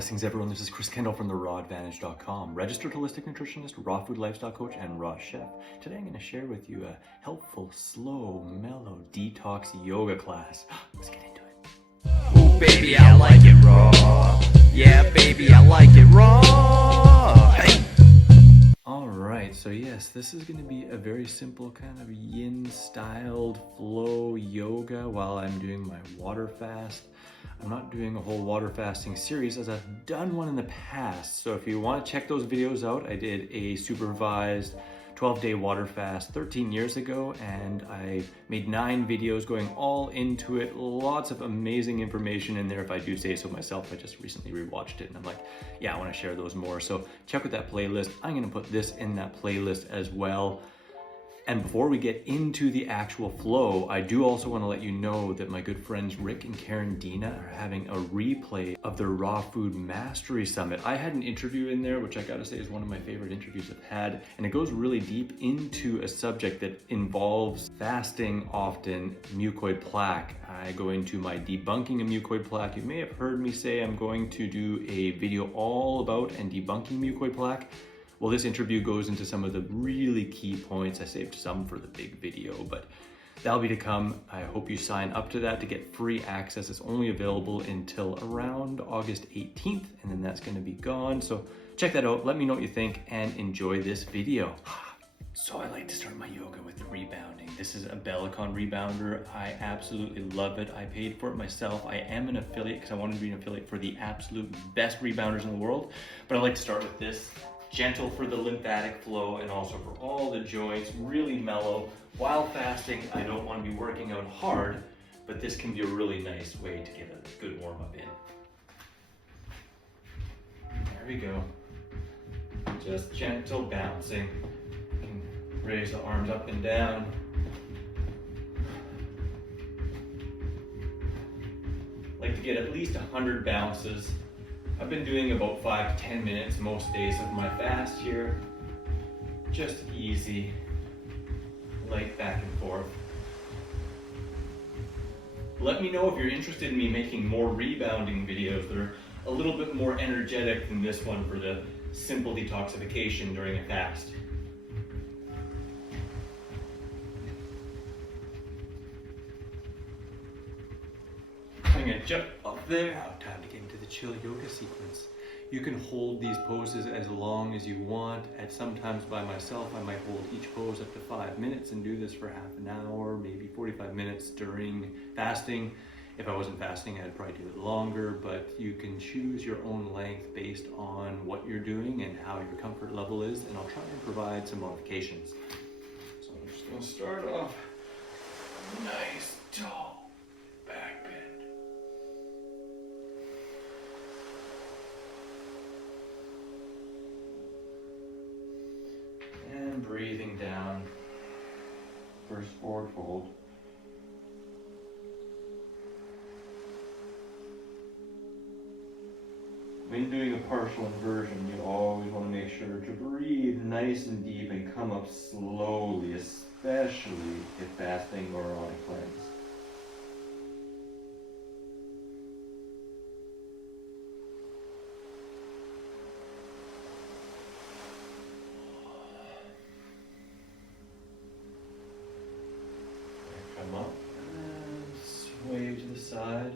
Blessings everyone, this is Chris Kendall from therawadvantage.com, registered holistic nutritionist, raw food lifestyle coach, and raw chef. Today I'm going to share with you a helpful, slow, mellow detox yoga class. Let's get into it. Ooh, baby, I like it raw. Yeah, baby, I like it raw. Hey! Alright, so yes, this is going to be a very simple kind of yin-styled flow yoga while I'm doing my water fast. I'm not doing a whole water fasting series as I've done one in the past. So if you want to check those videos out, I did a supervised 12-day water fast 13 years ago, and I made 9 videos going all into it. Lots of amazing information in there if I do say so myself. I just recently rewatched it and I'm like, yeah, I want to share those more. So check out that playlist. I'm going to put this in that playlist as well. And before we get into the actual flow, I do also want to let you know that my good friends Rick and Karin Dina are having a replay of their Raw Food Mastery Summit. I had an interview in there, which I gotta say is one of my favorite interviews I've had, and it goes really deep into a subject that involves fasting often, mucoid plaque. I go into my debunking of mucoid plaque. You may have heard me say I'm going to do a video all about and debunking mucoid plaque. Well, this interview goes into some of the really key points. I saved some for the big video, but that'll be to come. I hope you sign up to that to get free access. It's only available until around August 18th, and then that's gonna be gone. So check that out, let me know what you think, and enjoy this video. So I like to start my yoga with the rebounding. This is a Bellicon rebounder. I absolutely love it. I paid for it myself. I am an affiliate because I wanted to be an affiliate for the absolute best rebounders in the world, but I like to start with this. Gentle for the lymphatic flow and also for all the joints, really mellow. While fasting, I don't want to be working out hard, but this can be a really nice way to get a good warm up in. There we go. Just gentle bouncing. You can raise the arms up and down. Like to get at least 100 bounces. I've been doing about 5 to 10 minutes most days of my fast here. Just easy, light back and forth. Let me know if you're interested in me making more rebounding videos that are a little bit more energetic than this one for the simple detoxification during a fast. I'm gonna jump up there. Now time to get into the chill yoga sequence. You can hold these poses as long as you want. At sometimes by myself, I might hold each pose up to 5 minutes and do this for half an hour, maybe 45 minutes during fasting. If I wasn't fasting, I'd probably do it longer, but you can choose your own length based on what you're doing and how your comfort level is, and I'll try and provide some modifications. So I'm just gonna start off nice, tall back bend. And breathing down, first forward fold. When doing a partial inversion, you always want to make sure to breathe nice and deep and come up slowly, especially if fasting or on a cleanse. Come up and sway to the side.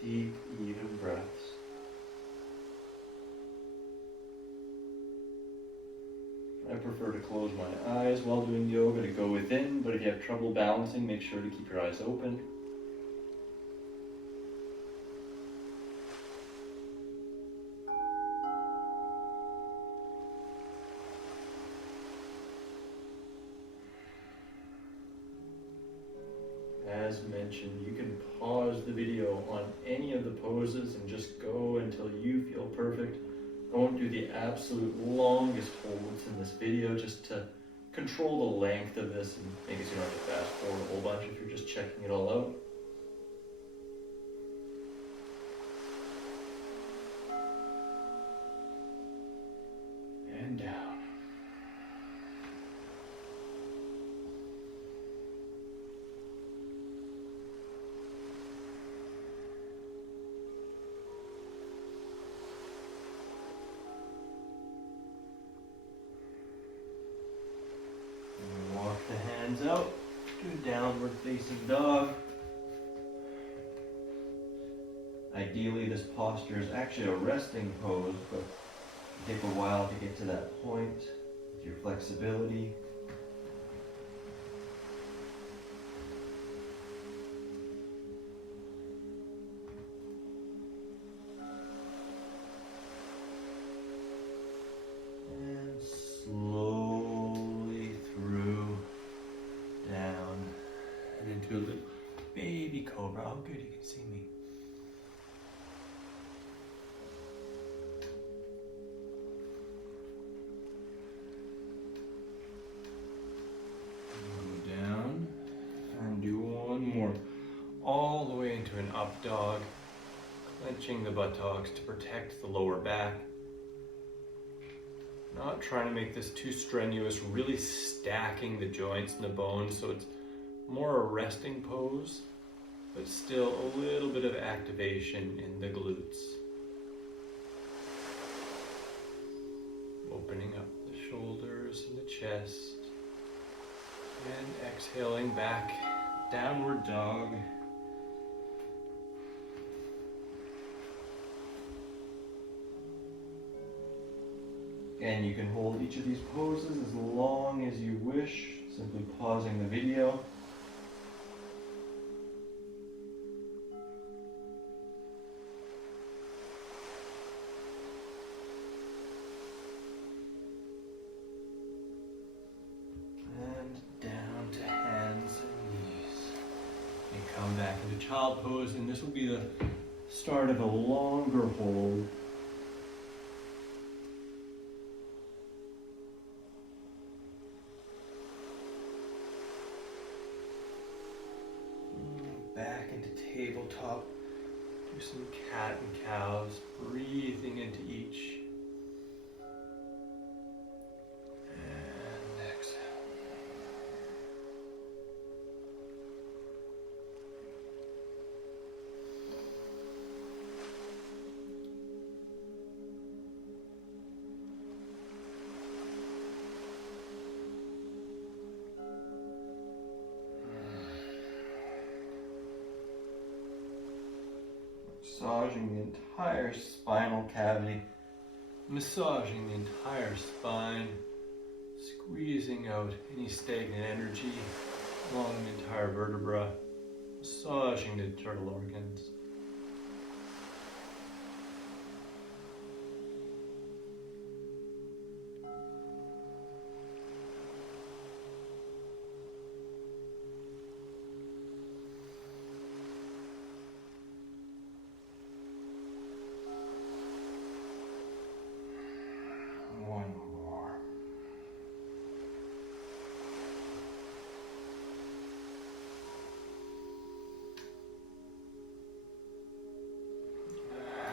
Deep, even breaths. I prefer to close my eyes while doing yoga to go within, but if you have trouble balancing, make sure to keep your eyes open. As mentioned, you can pause the video on any of the poses and just go until you feel perfect. I won't do the absolute longest holds in this video just to control the length of this and make it so you don't have to fast forward a whole bunch if you're just checking it all out. And down. hands out to a downward facing dog. Ideally, this posture is actually a resting pose, but it take a while to get to that point with your flexibility. And slowly through, down, and into a little baby cobra. Oh, good, you can see me. All the way into an up dog, clenching the buttocks to protect the lower back. Not trying to make this too strenuous, really stacking the joints and the bones so it's more a resting pose, but still a little bit of activation in the glutes. Opening up the shoulders and the chest, and exhaling back, downward dog. And you can hold each of these poses as long as you wish, simply pausing the video. And down to hands and knees. And come back into child pose, and this will be the start of a longer hold. Back into tabletop. Do some cat and cows, breathing into each. And exhale. Massaging the entire spinal cavity, massaging the entire spine, squeezing out any stagnant energy along the entire vertebra, massaging the internal organs. One more.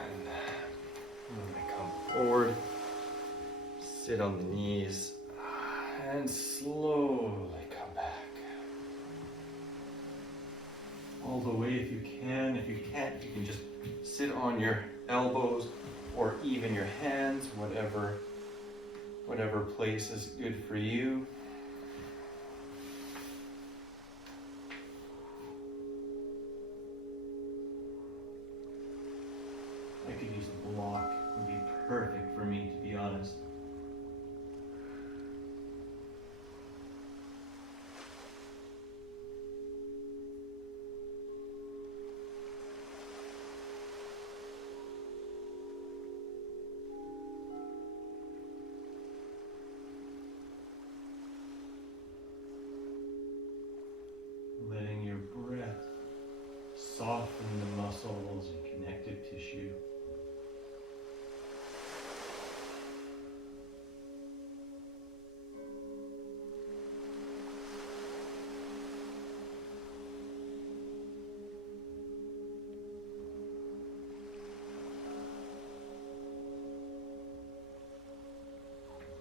And I come forward, sit on the knees, and slowly come back. All the way if you can. If you can't, you can just sit on your elbows or even your hands, whatever place is good for you. I could use a block, it would be perfect for me, to be honest. Letting your breath soften the muscles and connective tissue.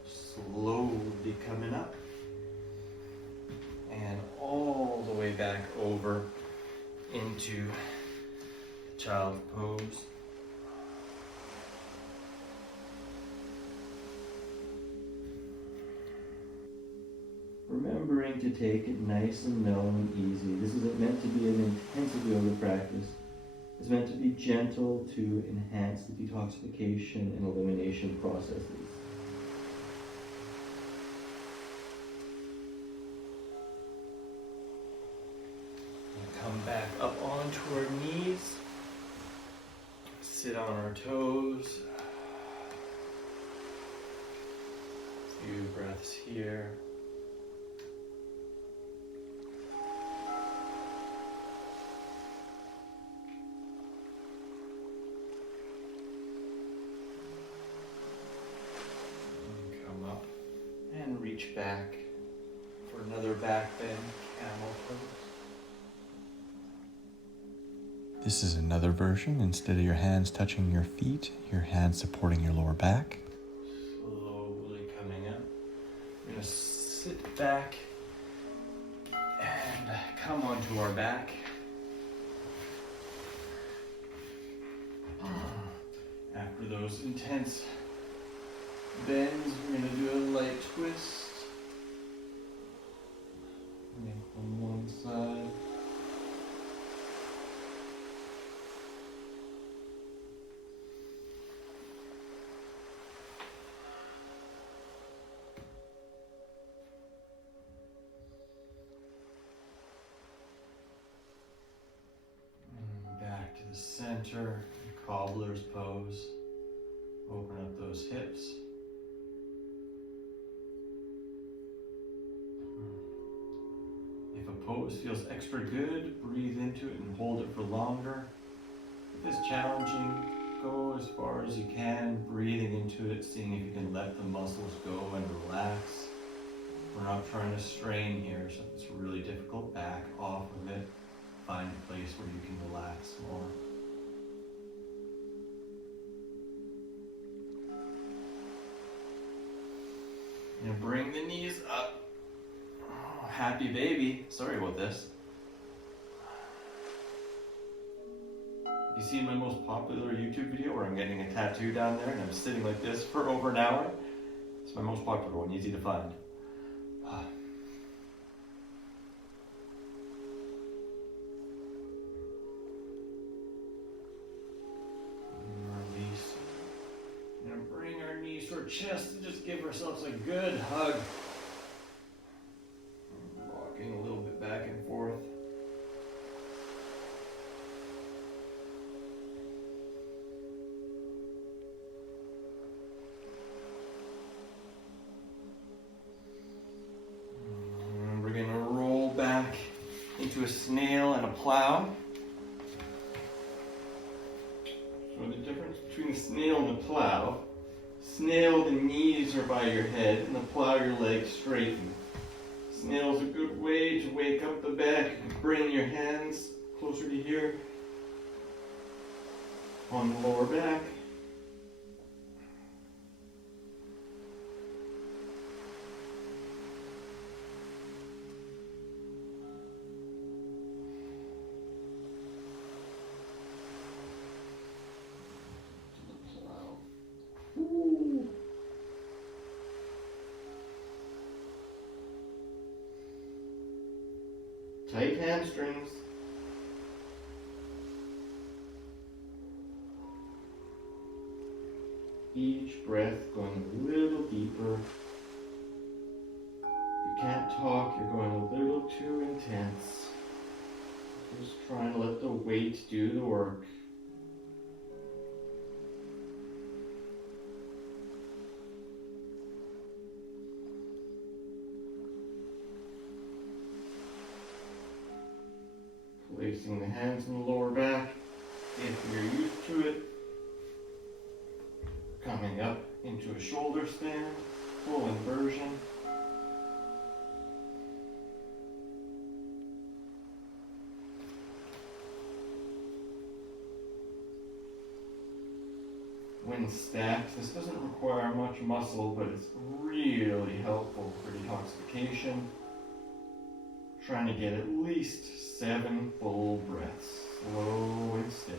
Slowly coming up. And all the way back over into child pose. We're remembering to take it nice and mellow and easy. This isn't meant to be an intensive yoga practice. It's meant to be gentle to enhance the detoxification and elimination processes. Come back up onto our knees. Sit on our toes. A few breaths here. And come up and reach back for another back bend, camel pose. This is another version. Instead of your hands touching your feet, your hands supporting your lower back. Slowly coming up. We're going to sit back and come onto our back. After those intense bends, we're going to do a light twist. On one side. Back to the center, cobbler's pose. Open up those hips. If a pose feels extra good, breathe into it and hold it for longer. If it's challenging, go as far as you can, breathing into it, seeing if you can let the muscles go and relax. We're not trying to strain here, so if it's really difficult, back off of it. Find a place where you can relax more. Now bring the knees up. Oh, happy baby. Sorry about this. You see my most popular YouTube video where I'm getting a tattoo down there and I'm sitting like this for over an hour? It's my most popular one, easy to find. Release. Now bring our knees to our chest and just give ourselves a good hug. Rocking a little bit back and forth. And we're going to roll back into a snail and a plow. So the difference between the snail and the plow, snail, the knees are by your head, and the plow, your legs straighten. Snail's a good way to wake up the back. Bring your hands closer to here on the lower back. Ooh. Tight hamstrings. Each breath going a little deeper. If you can't talk, you're going a little too intense. Just trying to let the weight do the work. Placing the hands in the lower back, if you're used to it. Coming up into a shoulder stand, full inversion. When stacked, this doesn't require much muscle, but it's really helpful for detoxification. Trying to get at least 7 full breaths, slow and steady.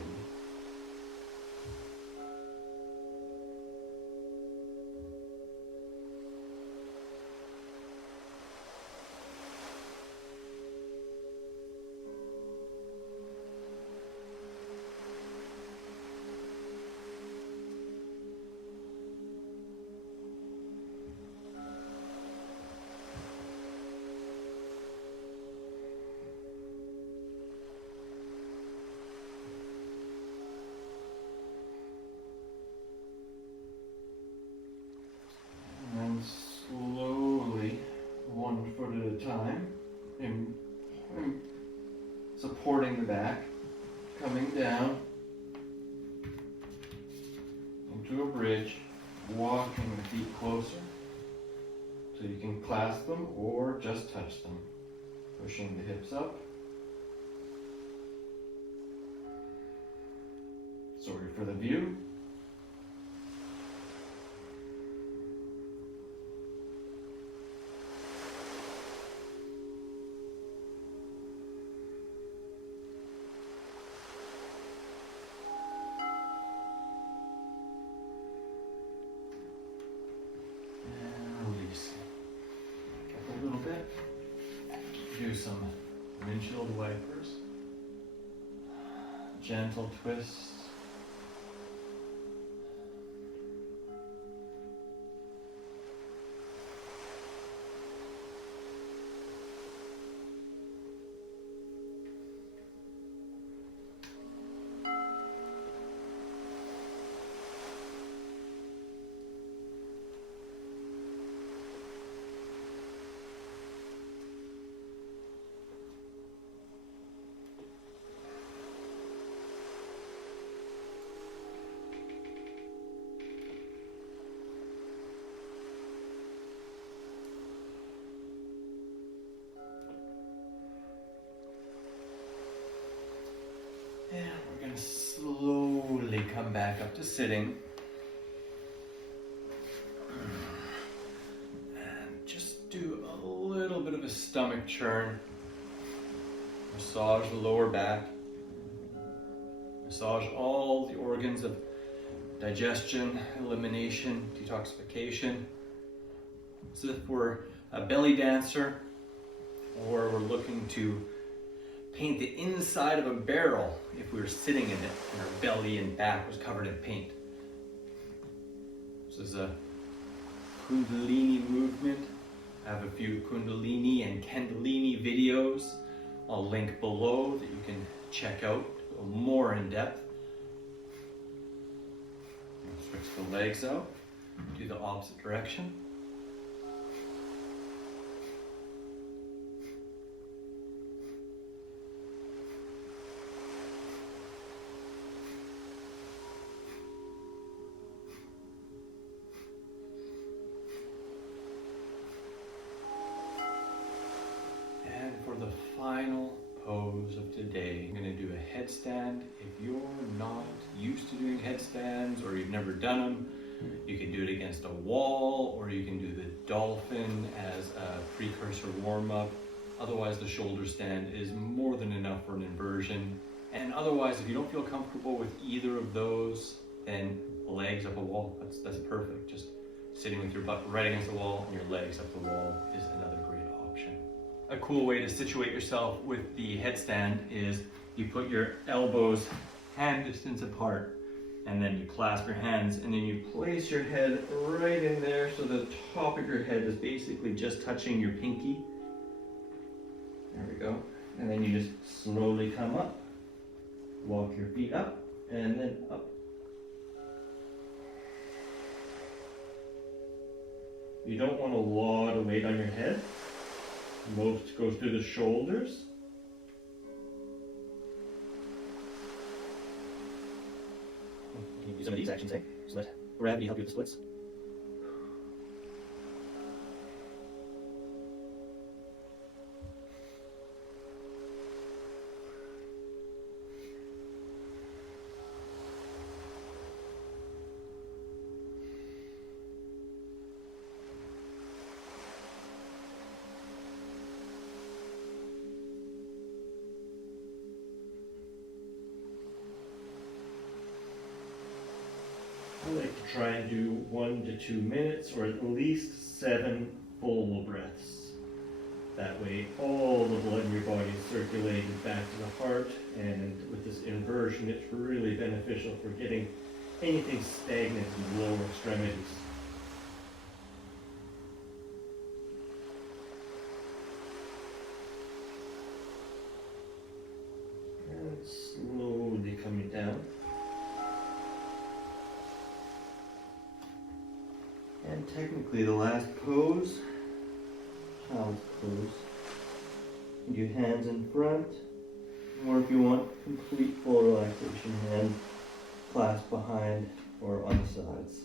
feet closer. So you can clasp them or just touch them. Pushing the hips up. Sorry for the view. Do some windshield wipers, gentle twists. And we're going to slowly come back up to sitting. And just do a little bit of a stomach churn. Massage the lower back. Massage all the organs of digestion, elimination, detoxification. As if we're a belly dancer or we're looking to paint the inside of a barrel if we were sitting in it and our belly and back was covered in paint. This is a Kundalini movement. I have a few Kundalini and Kundalini videos I'll link below that you can check out more in depth. Switch the legs out, do the opposite direction. For the final pose of today, I'm going to do a headstand. If you're not used to doing headstands or you've never done them, you can do it against a wall, or you can do the dolphin as a precursor warm-up. Otherwise, the shoulder stand is more than enough for an inversion. And otherwise, if you don't feel comfortable with either of those, then legs up a wall. That's perfect. Just sitting with your butt right against the wall and your legs up the wall is another great option. A cool way to situate yourself with the headstand is you put your elbows hand distance apart, and then you clasp your hands, and then you place your head right in there so the top of your head is basically just touching your pinky. There we go. And then you just slowly come up, walk your feet up, and then up. You don't want a lot of weight on your head. Most goes through the shoulders. You can do some of these actions, so let gravity help you with the splits. I like to try and do 1 to 2 minutes, or at least 7 full breaths. That way all the blood in your body is circulated back to the heart, and with this inversion it's really beneficial for getting anything stagnant in the lower extremities. And slowly coming down. And technically the last pose, child's pose. You do hands in front, or if you want complete full relaxation, hand clasp behind or on the sides.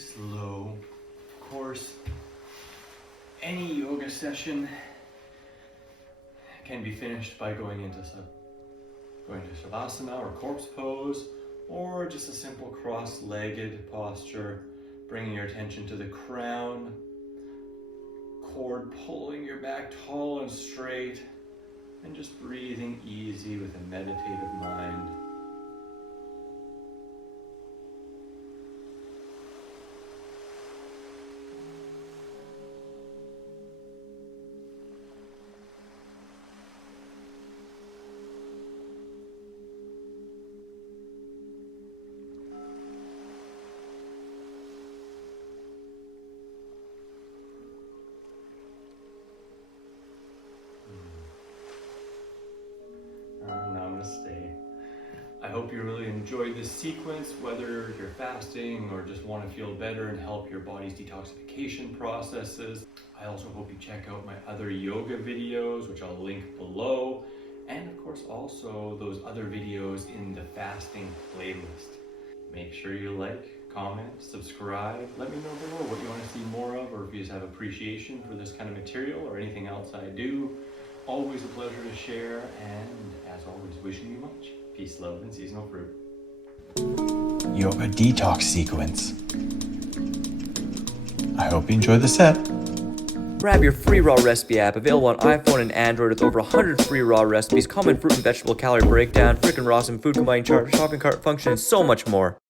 slow. Of course, any yoga session can be finished by going into Savasana or corpse pose, or just a simple cross-legged posture, bringing your attention to the crown, cord pulling your back tall and straight, and just breathing easy with a meditative mind. Namaste. I hope you really enjoyed this sequence, whether you're fasting or just want to feel better and help your body's detoxification processes. I also hope you check out my other yoga videos, which I'll link below, and of course also those other videos in the fasting playlist. Make sure you like, comment, subscribe. Let me know below what you want to see more of, or if you just have appreciation for this kind of material or anything else I do. Always a pleasure to share, and as always, wishing you much peace, love, and seasonal fruit. Yoga detox sequence. I hope you enjoy the set. Grab your free raw recipe app, available on iPhone and Android, with over 100 free raw recipes, common fruit and vegetable calorie breakdown, frickin' raw, some food combining chart, shopping cart function, and so much more.